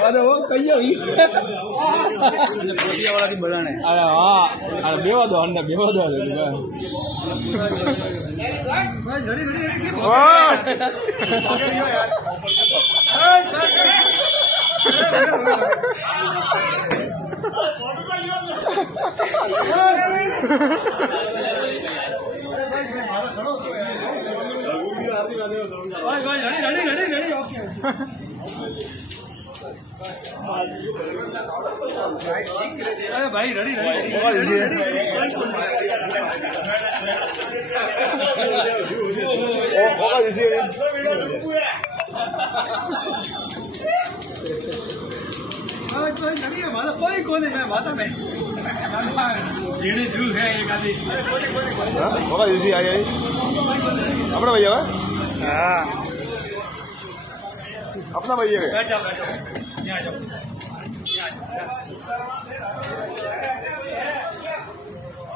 अरे वो कहियो वाला की बनाने अरे हां अरे बेवा दो अंडा बेवा दो भाई घड़ी घड़ी अरे भाई रेडी माता कोई कौन है माता में जीने जूस है एक आदमी होगा इसी आ जाए अपना भैया हाँ अपना भैया बैठ जाओ यहाँ आ जाओ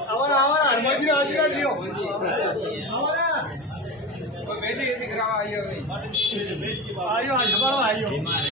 हमारा हनुमान आशीर्वाद लियो हमारा बेच ये दिख रहा आइयो आज हमारा आइयो